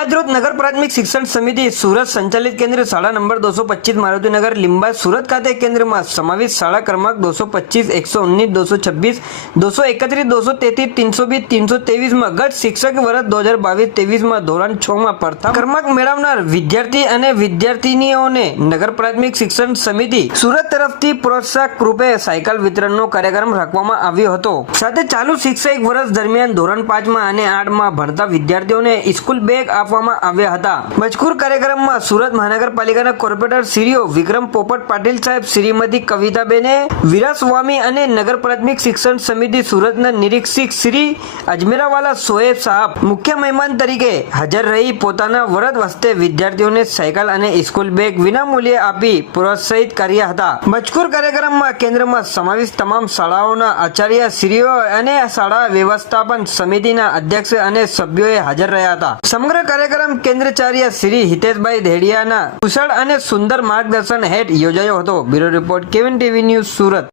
આજરોજ નગર પ્રાથમિક શિક્ષણ સમિતિ સુરત સંચાલિત કેન્દ્ર શાળા નંબર દોસો પચીસ મારુતિનગર લીંબા સુરત ખાતે કેન્દ્રમાં સમાવિત શાળા ક્રમાંક દોસો પચીસ, એકસો ઉન્નીસ દોસો છવ્વીસ, દોસો એકત્રીસ, દોસો તેત્રીસ, તીનસો બીસ તીનસો ત્રેવીસમાં ગત શિક્ષક વર્ષ દો હજાર બાવીસ, ત્રેવીસમાં ધોરણ છ માં પ્રથમ ક્રમાંક મેળવનાર વિદ્યાર્થી અને વિદ્યાર્થીનીઓને નગર પ્રાથમિક શિક્ષણ સમિતિ સુરત તરફથી પ્રોત્સાહક રૂપે સાયકલ વિતરણનો કાર્યક્રમ રાખવામાં આવ્યો હતો. સાથે ચાલુ શિક્ષક વર્ષ દરમિયાન ધોરણ પાંચમાં અને આઠમાં ભણતા વિદ્યાર્થીઓને સ્કૂલ બેગ આપવામાં આવ્યા હતા. મજકૂર કાર્યક્રમમાં સુરત મહાનગરપાલિકાના કોર્પોરેટર શ્રીઓ વિક્રમ પોપટ પાટીલ સાહેબ, શ્રીમતી કવિતાબેને વીરા સ્વામી અને નગર પ્રાથમિક શિક્ષણ સમિતિ સુરતના નિરીક્ષક શ્રી અજમેરાવાલા સોએબ સાહેબ મુખ્ય મહેમાન તરીકે હાજર રહી પોતાના વરદ વસ્તે વિદ્યાર્થીઓને સાયકલ અને સ્કૂલ બેગ વિનામૂલ્યે આપી પ્રોત્સાહિત કર્યા હતા. મજકૂર કાર્યક્રમમાં કેન્દ્રમાં સમાવિષ્ટ તમામ શાળાઓના આચાર્ય શ્રીઓ અને શાળા વ્યવસ્થાપન સમિતિના અધ્યક્ષ અને સભ્યોએ હાજર રહ્યા હતા. સમગ્ર કાર્યક્રમ કેન્દ્રચાર્ય શ્રી હિતેશભાઈ ધેડિયાના કુશળ અને સુંદર માર્ગદર્શન હેઠ યોજાયો હતો. Bureau report Kevan TV news Surat.